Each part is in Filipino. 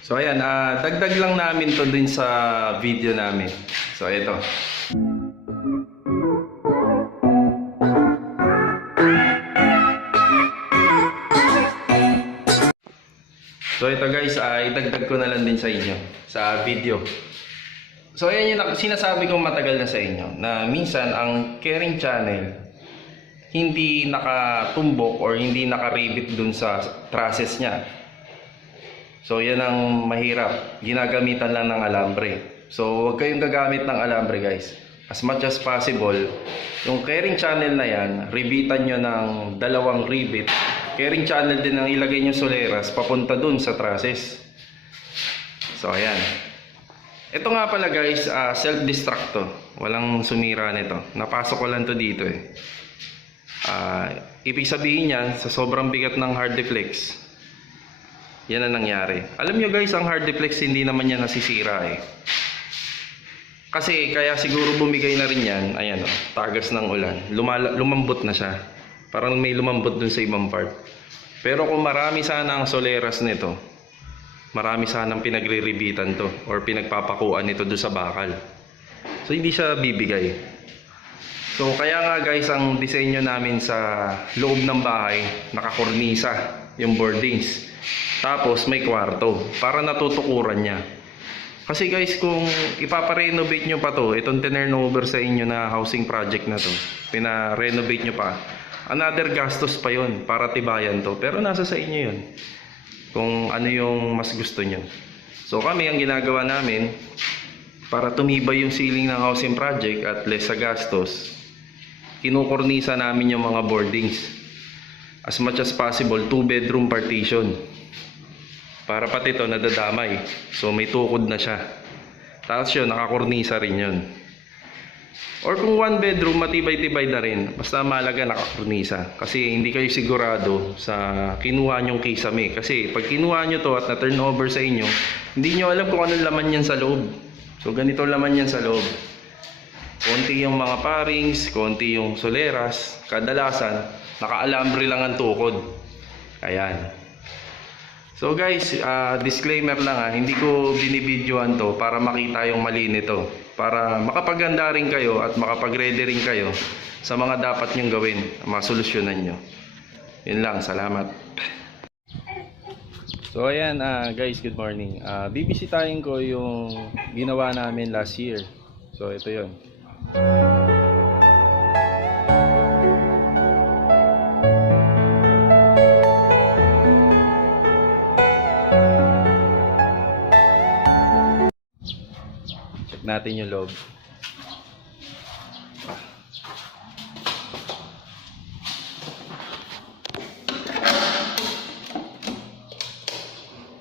So ayan, dagdag lang namin to din sa video namin. So ito. So ito guys, idagdag ko na lang din sa inyo sa video. So ayan yung sinasabi kong matagal na sa inyo na minsan ang caring channel hindi nakatumbok or hindi nakaribit dun sa trusses niya. So yan ang mahirap, ginagamitan lang ng alambre. So huwag kayong gagamit ng alambre guys. As much as possible, yung caring channel na yan, ribitan nyo ng dalawang ribit. Caring channel din ang ilagay nyo soleras papunta dun sa trusses. So ayan. Ito nga pala guys, self-destruct to. Walang sumira nito. Napasok ko lang to dito eh. Ibig sabihin yan, sa sobrang bigat ng hard deflex, yan ang nangyari. Alam nyo guys, ang hard deflex hindi naman yan nasisira eh. Kasi kaya siguro bumigay na rin yan. Ayan o, tagas ng ulan. Lumambot na siya. Parang may lumambot dun sa ibang part. Pero kung marami sana ang soleras nito, marami sanang pinagre-ribitan to or pinagpapakuan nito doon sa bakal. So hindi siya bibigay. So kaya nga guys, ang disenyo namin sa loob ng bahay, nakakornisa yung boardings. Tapos may kwarto para natutukuran niya. Kasi guys, kung ipaparenovate nyo pa to, itong turnover sa inyo na housing project na to, pina-renovate nyo pa, another gastos pa yon para tibayan to. Pero nasa sa inyo yun kung ano yung mas gusto nyo. So kami, ang ginagawa namin para tumibay yung ceiling ng housing project at less sa gastos, kinukornisa namin yung mga boardings. As much as possible, 2-bedroom partition. Para pati ito nadadamay. So may tukod na siya. Tapos yun, nakakornisa rin yun. Or kung 1-bedroom, matibay-tibay na rin. Basta mahalaga nakakornisa. Kasi hindi kayo sigurado sa kinuha nyong kisame. Kasi pag kinuha nyo to at na-turnover sa inyo, hindi nyo alam kung anong laman yan sa loob. So ganito laman yan sa loob. Konti yung mga parings, konti yung soleras. Kadalasan, naka-alambre lang ang tukod. Ayan. So guys, disclaimer lang hindi ko binibidyoan to para makita yung mali nito. Para makapaganda rin kayo at makapag-ready rin kayo sa mga dapat nyong gawin, masolusyonan nyo. Yun lang, salamat. So ayan guys, good morning. Bibisitahin ko yung ginawa namin last year. So ito yun. Check natin yung loob.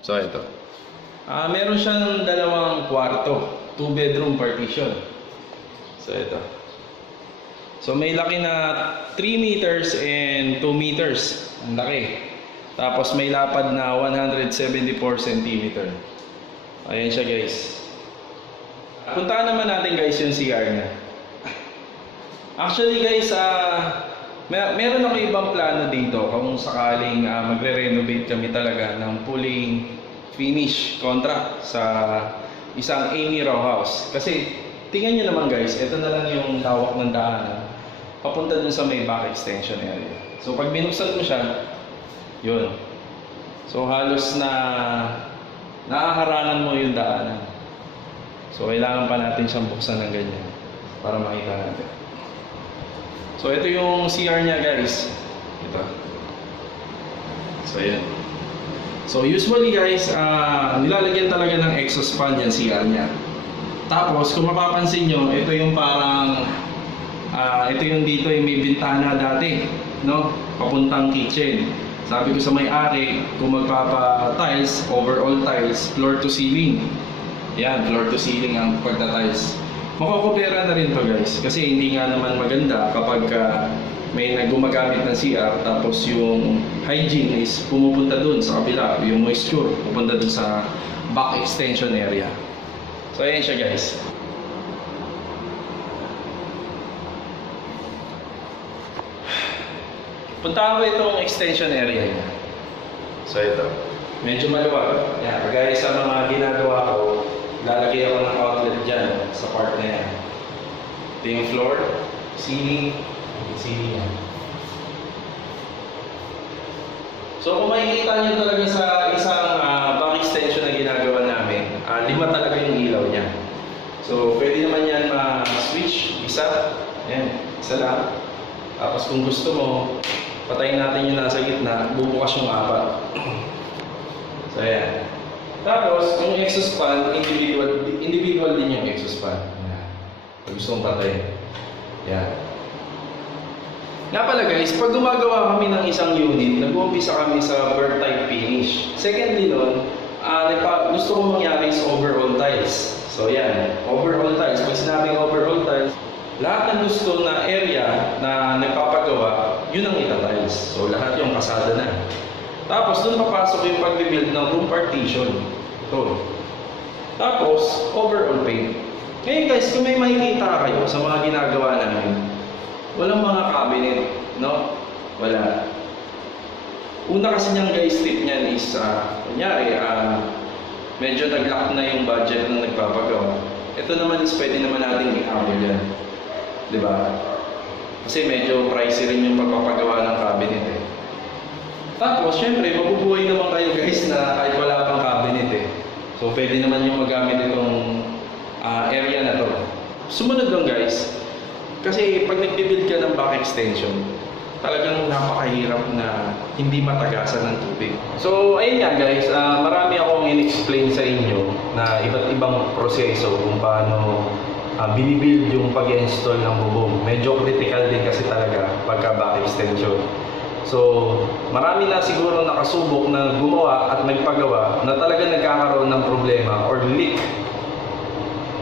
So ito. Meron siyang dalawang kwarto, 2-bedroom partition. So ito. So may laki na 3 meters and 2 meters. Ang laki. Tapos may lapad na 174 cm. Ayan siya guys. Puntahan naman natin guys yung CR niya. Actually guys, meron ako ibang plano dito kung sakaling magre-renovate kami talaga ng fully finish contract sa isang Amy Row house. Kasi tingnan nyo naman guys, ito na lang yung lawak ng daanan papunta dun sa may back extension area. So pag binuksan mo siya, yun. So halos na nakaharanan mo yung daanan. So kailangan pa natin siyang buksan ng ganyan para makita natin. So ito yung CR niya guys. Ito. So ayan. So usually guys, nilalagyan talaga ng exhaust fan yung CR niya. Tapos kung mapapansin nyo, ito yung parang ito yung dito yung may bintana dati, no? Papuntang kitchen. Sabi ko sa may-ari, kung magpapa-tiles, overall tiles, floor to ceiling. Yan, floor to ceiling ang pagta-tiles. Makukupera na rin to guys. Kasi hindi nga naman maganda kapag may gumagamit ng CR tapos yung hygiene is pumupunta dun sa kabila. Yung moisture pupunta dun sa back extension area. So ayan siya guys. Puntahan ko itong extension area niya. So ito. Medyo maluwag. Yan, kagaya sa mga sa part na yan. Ito yung floor, ceiling yan. So kung makikita nyo talaga sa isang back extension na ginagawa namin, 5 talaga yung ilaw niya. So pwede naman yan ma-switch, isa, yan, isa lang. Tapos kung gusto mo, patayin natin yung nasa gitna, bubukas yung 4. So yan. Tapos yung exhaust fan, individual din yung exhaust fan. Yan. Pag gusto mong patayin. Yan. Nga pala guys, pag gumagawa kami ng isang unit, nag-uumpisa kami sa bird type finish. Secondly nun, gusto kong mangyari is overall tiles. So yan, overall tiles. Pag sinabing overall tiles, lahat ng gusto na area na nagpapagawa, yun ang ita-tiles. So lahat yung kasada na. Tapos dun papasok yung pag-build ng room partition. Ito. Tapos, overall paint. Ngayon guys, kung may makikita kayo sa mga ginagawa namin, walang mga cabinet, no? Wala. Una kasi niyang guys, tip niyan is, kunyari, medyo nag-lock na yung budget ng nagpapagawa. Ito naman is pwede naman natin i-hammer yan. Diba? Kasi medyo pricey rin yung pagpapagawa ng cabinet eh. Tapos, syempre, mabubuhay naman kayo guys na kahit wala pang cabinet eh. So, pwede naman yung magamit itong area na to. Sumunod lang guys. Kasi pag nag-build ka ng back extension, talagang napakahirap na hindi matagasan ng tubig. So, ayun nga guys, marami akong in-explain sa inyo na iba't ibang proseso kung paano binibuild yung pag-install ng bubong. Medyo critical din kasi talaga pagka back extension. So, marami na siguro nakasubok na gumawa at nagpagawa na talaga nagkakaroon ng problema or leak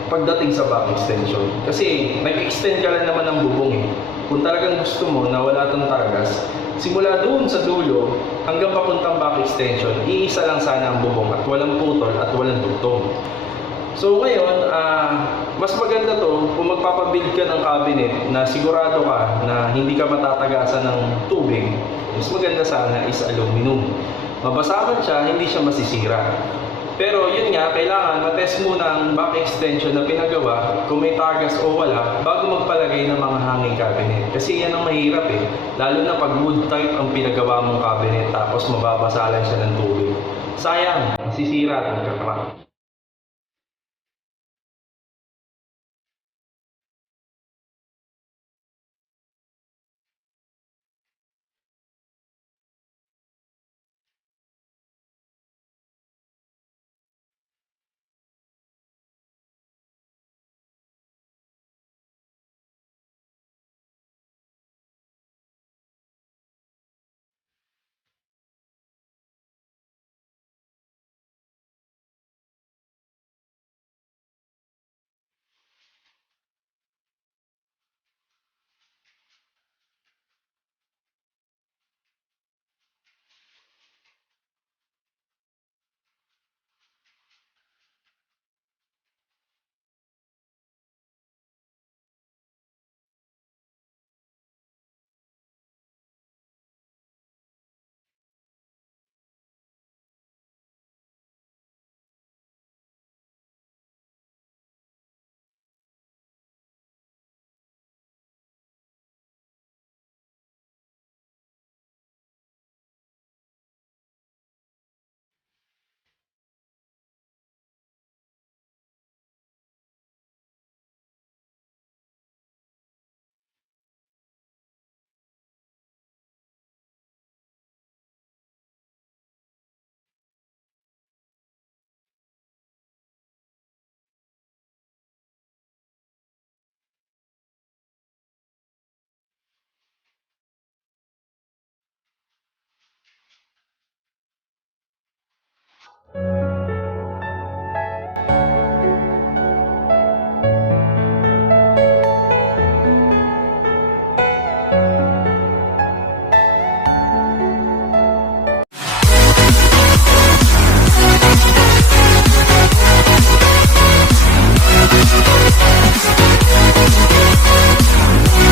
pagdating sa back extension. Kasi nag-extend ka lang naman ng bubong eh. Kung talagang gusto mo na wala itong tagas, simula doon sa dulo hanggang papuntang back extension, iisa lang sana ang bubong at walang putol at walang dugtong. So ngayon, mas maganda to kung magpapabuild ka ng cabinet na sigurado ka na hindi ka matatagasan ng tubig. Mas maganda sana is aluminum. Mabasa man siya, hindi siya masisira. Pero yun nga, kailangan matest muna ang back extension na pinagawa kung may tagas o wala bago magpalagay ng mga hanging cabinet. Kasi yan ang mahirap eh. Lalo na pag wood type ang pinagawa mong cabinet tapos mababasalan siya ng tubig. Sayang, masisira at magkakrak.